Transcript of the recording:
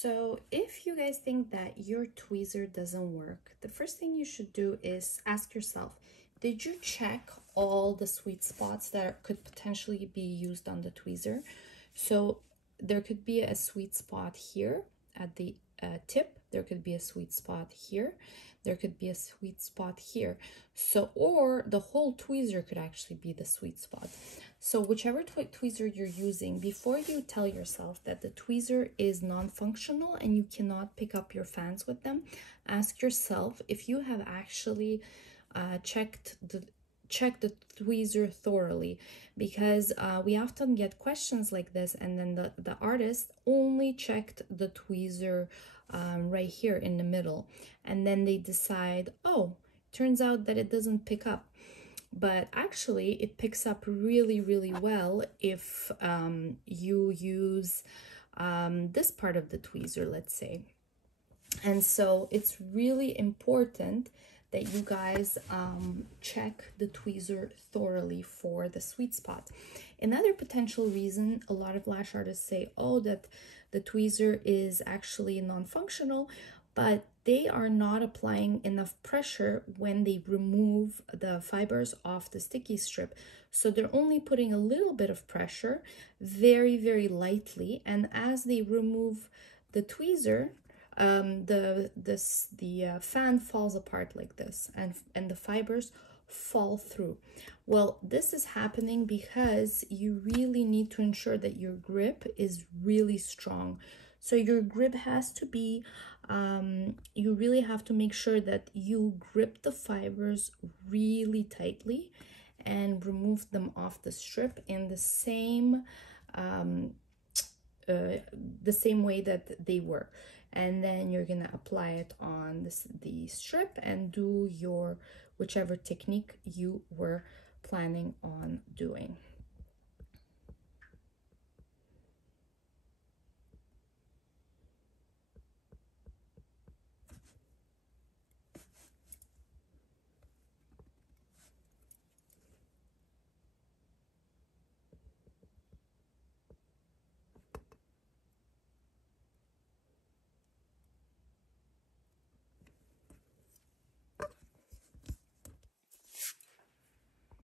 So if you guys think that your tweezer doesn't work, the first thing you should do is ask yourself, did you check all the sweet spots that could potentially be used on the tweezer? So there could be a sweet spot here at the tip, there could be a sweet spot here, there could be a sweet spot here. So, or the whole tweezer could actually be the sweet spot. So whichever tweezer you're using, before you tell yourself that the tweezer is non-functional and you cannot pick up your fans with them, ask yourself if you have actually checked the tweezer thoroughly, because we often get questions like this, and then the artist only checked the tweezer right here in the middle, and then they decide, oh, turns out that it doesn't pick up. But actually it picks up really, really well if you use this part of the tweezer, let's say. And so it's really important that you guys check the tweezer thoroughly for the sweet spot. Another potential reason a lot of lash artists say, oh, that the tweezer is actually non-functional, but they are not applying enough pressure when they remove the fibers off the sticky strip. So they're only putting a little bit of pressure, very, very lightly, and as they remove the tweezer, the fan falls apart like this, and the fibers fall through. Well, this is happening because you really need to ensure that your grip is really strong. So your grip has to be, you really have to make sure that you grip the fibers really tightly and remove them off the strip in the same way that they were. And then you're gonna apply it on the strip and do your whichever technique you were planning on doing.